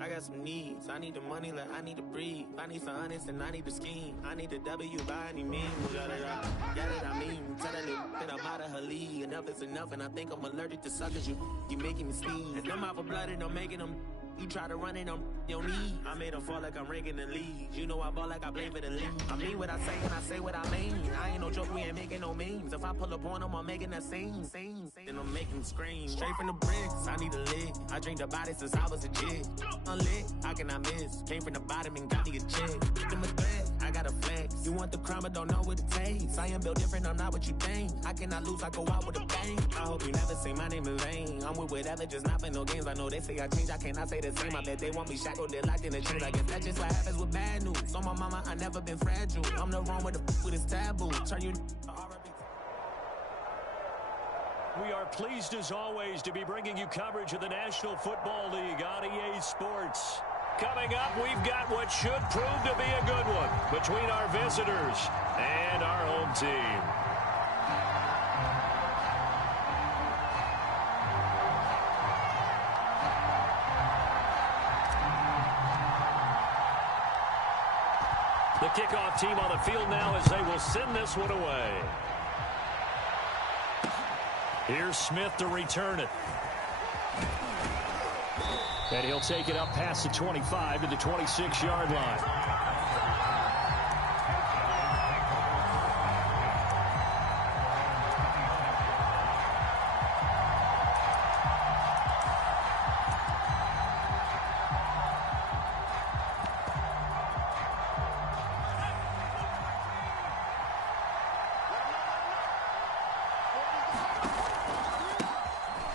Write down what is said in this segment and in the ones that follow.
I got some needs. I need the money, like I need to breathe. I need some honest and I need to scheme. I need the W by any means. Got it, I mean. Tell that that I'm out of her league. Enough is enough, and I think I'm allergic to suckers. You making me sneeze. And them out for blood and I'm making them. You try to run it on your knees. I made them fall like I'm ranking the leagues. You know I ball like I play for the league. I mean what I say and I say what I mean. I ain't no joke, we ain't making no memes. If I pull up on them, I'm making that scene. And I'm making them scream. Straight from the bricks, I need a lick. I drink the body since I was a jig. Unlit, how can I miss? Came from the bottom and got me a check. Give 'em a threat, I got a flex. You want the crime, but don't know what it takes. I am built different, I'm not what you think. I cannot lose, I go out with a bang. I hope you never say my name in vain. I'm with whatever, just not playing no games. I know they say I change, I cannot say the same. I bet they want me shackled, they're locked in a chains. I guess that's just what happens with bad news. On my mama, I never been fragile. I'm the wrong with with his taboo. Turn you We are pleased as always to be bringing you coverage of the National Football League on EA Sports. Coming up, we've got what should prove to be a good one between our visitors and our home team. The kickoff team on the field now as they will send this one away. Here's Smith to return it. And he'll take it up past the 25 to the 26-yard line.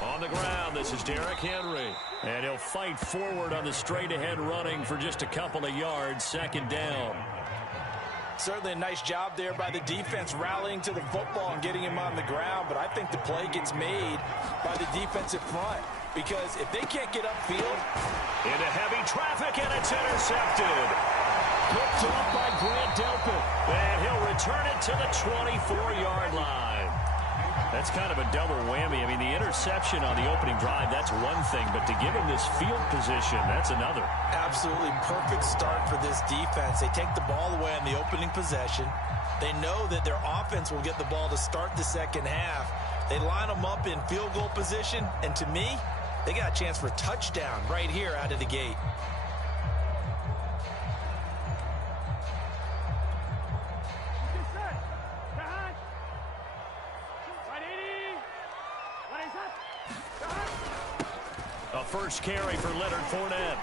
On the ground, this is Derrick Henry. And he'll fight forward on the straight-ahead running for just a couple of yards, second down. Certainly a nice job there by the defense rallying to the football and getting him on the ground. But I think the play gets made by the defensive front. Because if they can't get upfield. Into heavy traffic, and it's intercepted. Picked off by Grant Delpit. And he'll return it to the 24-yard line. That's kind of a double whammy. I mean, the interception on the opening drive, that's one thing. But to give him this field position, that's another. Absolutely perfect start for this defense. They take the ball away on the opening possession. They know that their offense will get the ball to start the second half. They line them up in field goal position. And to me, they got a chance for a touchdown right here out of the gate. A first carry for Leonard Fournette.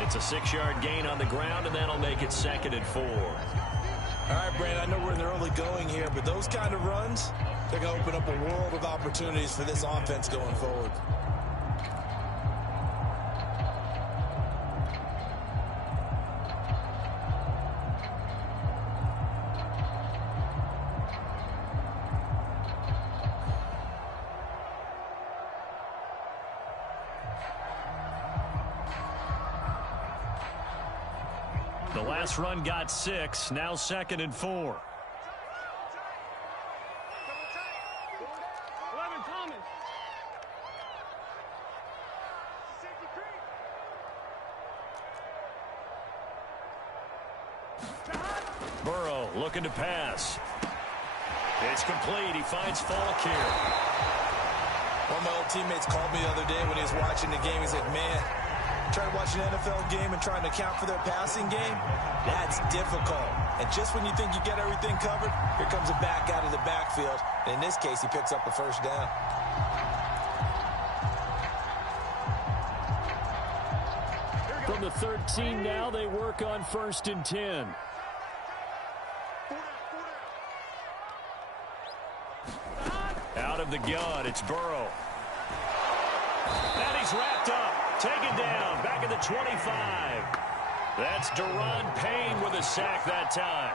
It's a 6-yard gain on the ground, and that'll make it 2nd and 4. All right, Brandon, I know we're in the early going here, but those kind of runs, they're going to open up a world of opportunities for this offense going forward. The last run got 6, now 2nd and 4. Burrow looking to pass. It's complete. He finds Falk here. One of my old teammates called me the other day when he was watching the game. He said, man, trying to watch an NFL game and trying to account for their passing game, that's difficult. And just when you think you get everything covered, here comes a back out of the backfield. And in this case, he picks up the first down. From the 13 now, they work on 1st and 10. Out of the gun, it's Burrow. And he's wrapped up. Taken down, back at the 25. That's Daron Payne with a sack that time.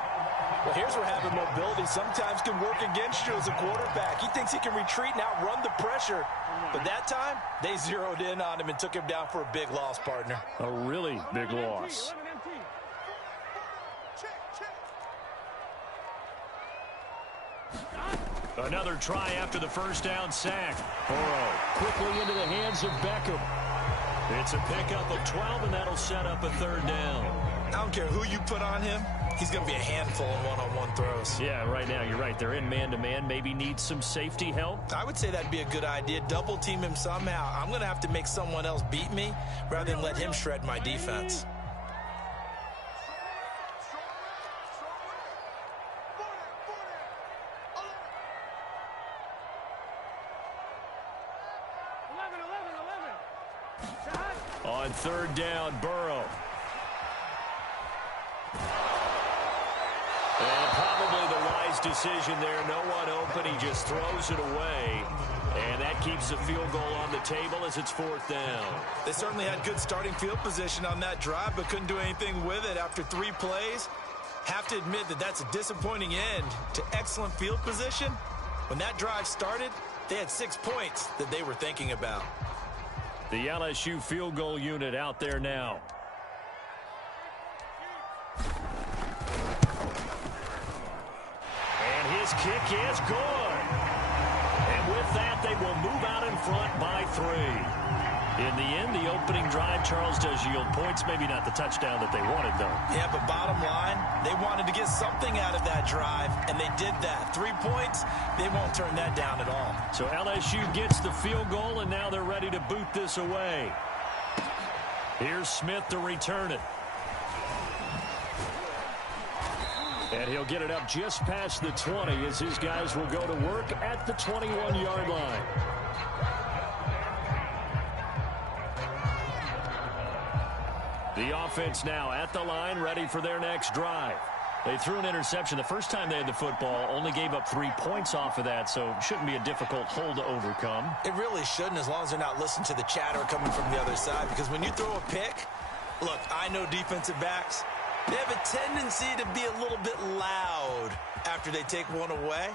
Well, here's where having mobility sometimes can work against you as a quarterback. He thinks he can retreat and outrun the pressure. But that time, they zeroed in on him and took him down for a big loss, partner. A really big loss. Another try after the first down sack. Burrow quickly into the hands of Beckham. It's a pickup of 12, and that'll set up a third down. I don't care who you put on him. He's going to be a handful in one-on-one throws. Yeah, right now, you're right. They're in man-to-man. Maybe needs some safety help. I would say that'd be a good idea. Double team him somehow. I'm going to have to make someone else beat me rather than let him shred my defense. On third down, Burrow. And probably the wise decision there. No one open. He just throws it away. And that keeps the field goal on the table as it's fourth down. They certainly had good starting field position on that drive, but couldn't do anything with it after 3 plays. Have to admit that that's a disappointing end to excellent field position. When that drive started, they had 6 points that they were thinking about. The LSU field goal unit out there now. And his kick is good. And with that, they will move out in front by 3. In the end, the opening drive, Charles, does yield points. Maybe not the touchdown that they wanted, though. Yeah, but bottom line, they wanted to get something out of that drive, and they did that. 3 points, they won't turn that down at all. So LSU gets the field goal, and now they're ready to boot this away. Here's Smith to return it. And he'll get it up just past the 20 as his guys will go to work at the 21-yard line. The offense now at the line, ready for their next drive. They threw an interception the first time they had the football, only gave up 3 points off of that, so it shouldn't be a difficult hole to overcome. It really shouldn't, as long as they're not listening to the chatter coming from the other side, because when you throw a pick, look, I know defensive backs, they have a tendency to be a little bit loud after they take one away,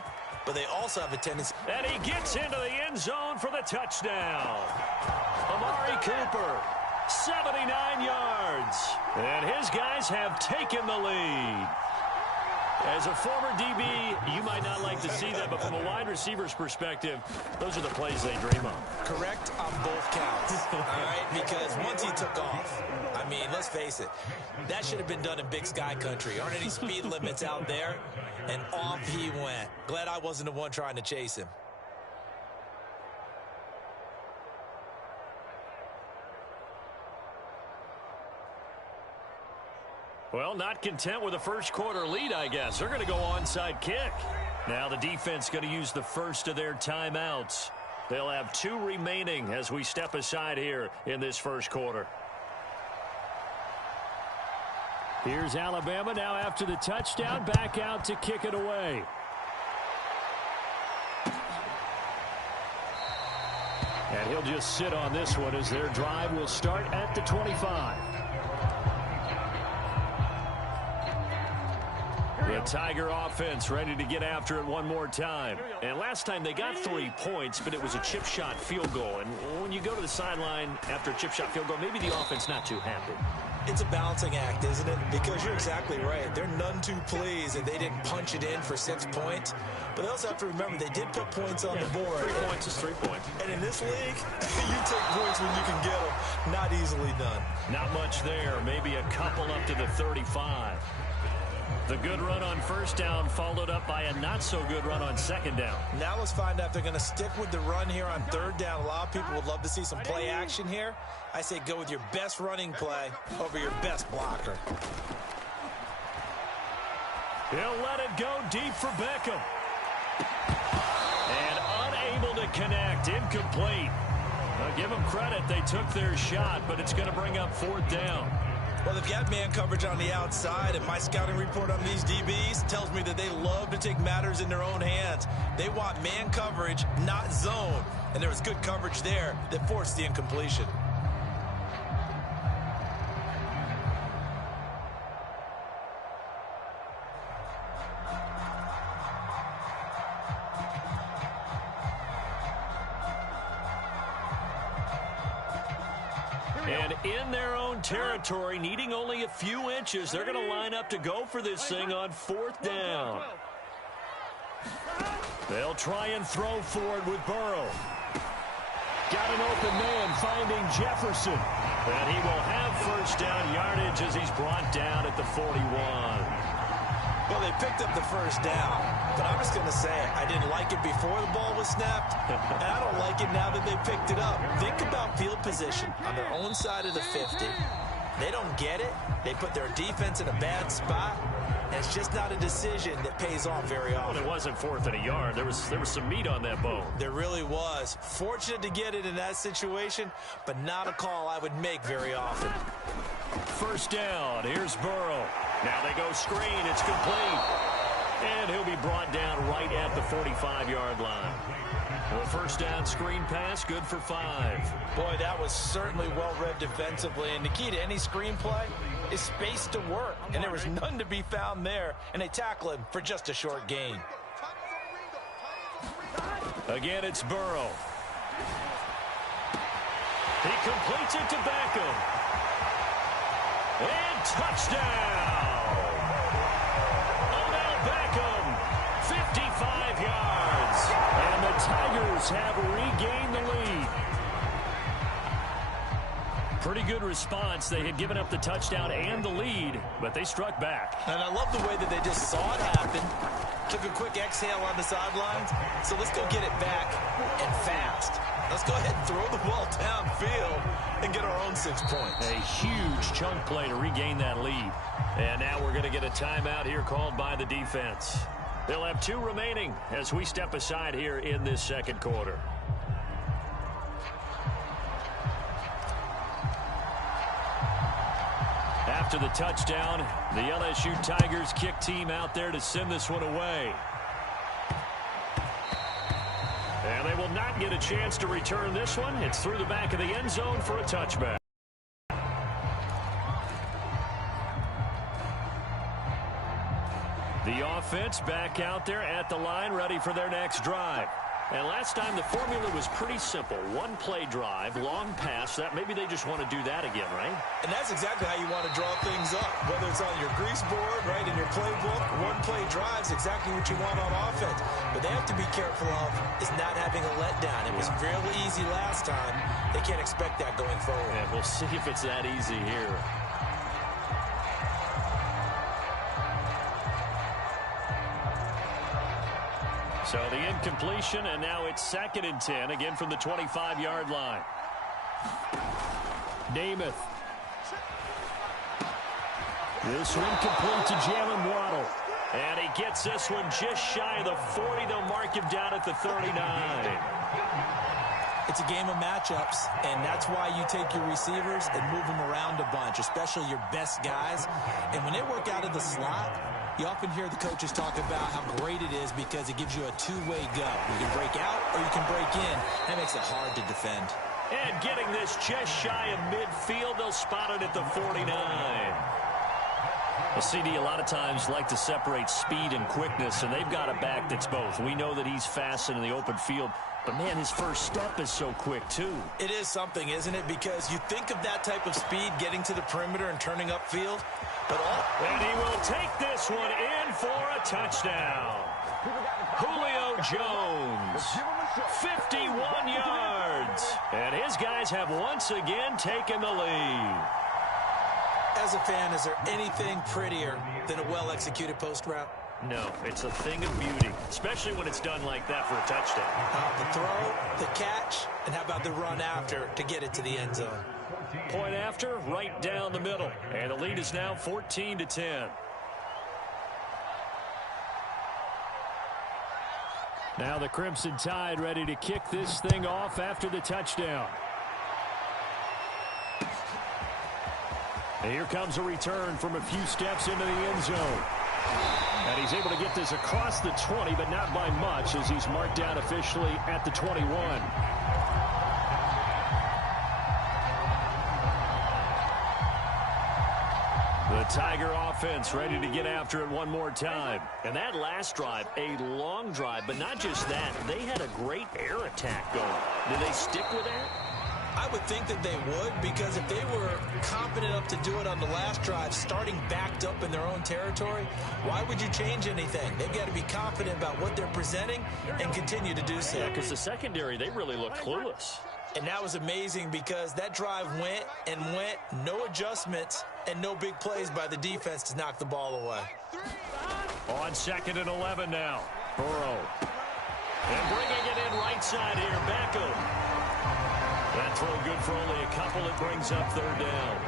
but they also have a tendency. And he gets into the end zone for the touchdown. Amari Cooper, 79 yards. And his guys have taken the lead. As a former DB, you might not like to see that, but from a wide receiver's perspective, those are the plays they dream of. Correct on both counts, all right? Because once he took off, I mean, let's face it, that should have been done in Big Sky country. Aren't any speed limits out there? And off he went. Glad I wasn't the one trying to chase him. Well, not content with a first quarter lead, I guess. They're going to go onside kick. Now the defense going to use the first of their timeouts. They'll have 2 remaining as we step aside here in this first quarter. Here's Alabama now after the touchdown, back out to kick it away. And he'll just sit on this one as their drive will start at the 25. The Tiger offense ready to get after it one more time. And last time they got 3 points, but it was a chip shot field goal. And when you go to the sideline after a chip shot field goal, maybe the offense not too happy. It's a balancing act, isn't it? Because you're exactly right. They're none too pleased that they didn't punch it in for 6 points. But they also have to remember they did put points on the board. 3 points is 3 points. And in this league, you take points when you can get them. Not easily done. Not much there. Maybe a couple up to the 35. The good run on first down followed up by a not-so-good run on second down. Now let's find out if they're going to stick with the run here on third down. A lot of people would love to see some play action here. I say go with your best running play over your best blocker. He'll let it go deep for Beckham. And unable to connect, incomplete. Now give them credit, they took their shot, but it's going to bring up fourth down. Well, they've got man coverage on the outside, and my scouting report on these DBs tells me that they love to take matters in their own hands. They want man coverage, not zone. And there was good coverage there that forced the incompletion. And in their own territory, needing only a few inches, they're going to line up to go for this thing on 4th down. They'll try and throw for it with Burrow. Got an open man finding Jefferson. And he will have 1st down yardage as he's brought down at the 41. Well, they picked up the 1st down, but I'm just going to say I didn't like it before the ball was snapped, and I don't like it now that they picked it up. Think about field position on their own side of the 50. They don't get it. They put their defense in a bad spot, and it's just not a decision that pays off very often. Well, it wasn't 4th and a yard. There was some meat on that bone. There really was. Fortunate to get it in that situation, but not a call I would make very often. 1st down. Here's Burrow. Now they go screen. It's complete. And he'll be brought down right at the 45-yard line. Well, 1st down screen pass, good for 5. Boy, that was certainly well-read defensively. And the key to any screen play is space to work. And there was none to be found there. And they tackle him for just a short gain. Again, it's Burrow. He completes it to Beckham. And touchdown! Odell Beckham, 55 yards. And the Tigers have regained the lead. Pretty good response. They had given up the touchdown and the lead, but they struck back. And I love the way that they just saw it happen. Took a quick exhale on the sidelines. So let's go get it back and fast. Let's go ahead and throw the ball downfield and get our own 6 points. A huge chunk play to regain that lead. And now we're going to get a timeout here called by the defense. They'll have 2 remaining as we step aside here in this 2nd quarter. After the touchdown, the LSU Tigers kick team out there to send this one away. And they will not get a chance to return this one. It's through the back of the end zone for a touchback. The offense back out there at the line, ready for their next drive. And last time the formula was pretty simple. 1-play drive, long pass. That maybe they just want to do that again, right? And that's exactly how you want to draw things up. Whether it's on your grease board, right, in your playbook, 1-play drives, exactly what you want on offense. But they have to be careful of is not having a letdown. It was real easy last time. They can't expect that going forward. And we'll see if it's that easy here. So the incompletion, and now it's 2nd and 10, again from the 25-yard line. Namath. This one complete to Jalen Waddle. And he gets this one just shy of the 40. They'll mark him down at the 39. It's a game of matchups, and that's why you take your receivers and move them around a bunch, especially your best guys. And when they work out of the slot, you often hear the coaches talk about how great it is because it gives you a 2-way go. You can break out or you can break in. That makes it hard to defend. And getting this just shy of midfield, they'll spot it at the 49. Well, CD, a lot of times like to separate speed and quickness, and they've got a back that's both. We know that he's fast in the open field, but, man, his first step is so quick, too. It is something, isn't it? Because you think of that type of speed getting to the perimeter and turning upfield. And he will take this one in for a touchdown. Julio Jones, 51 yards. And his guys have once again taken the lead. As a fan, is there anything prettier than a well-executed post route? No, it's a thing of beauty, especially when it's done like that for a touchdown. The throw, the catch, and how about the run after to get it to the end zone? Point after, right down the middle. And the lead is now 14-10. Now the Crimson Tide ready to kick this thing off after the touchdown. And here comes a return from a few steps into the end zone. And he's able to get this across the 20, but not by much as he's marked down officially at the 21. The Tiger offense ready to get after it one more time. And that last drive, a long drive, but not just that. They had a great air attack going. Did they stick with that? I would think that they would, because if they were confident enough to do it on the last drive, starting backed up in their own territory, why would you change anything? They've got to be confident about what they're presenting and continue to do so. Yeah, because the secondary, they really looked clueless. And that was amazing because that drive went and went, no adjustments, and no big plays by the defense to knock the ball away. On 2nd and 11 now. Burrow. And bringing it in right side here, Beckham. That throw good for only a couple. It brings up 3rd down.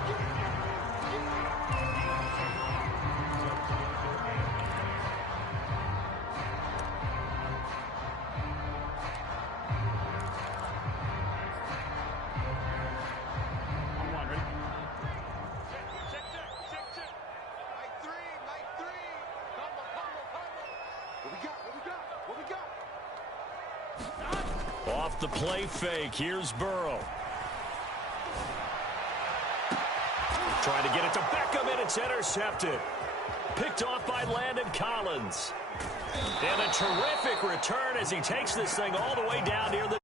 Off the play fake, here's Burrow. Trying to get it to Beckham, and it's intercepted. Picked off by Landon Collins. And a terrific return as he takes this thing all the way down near the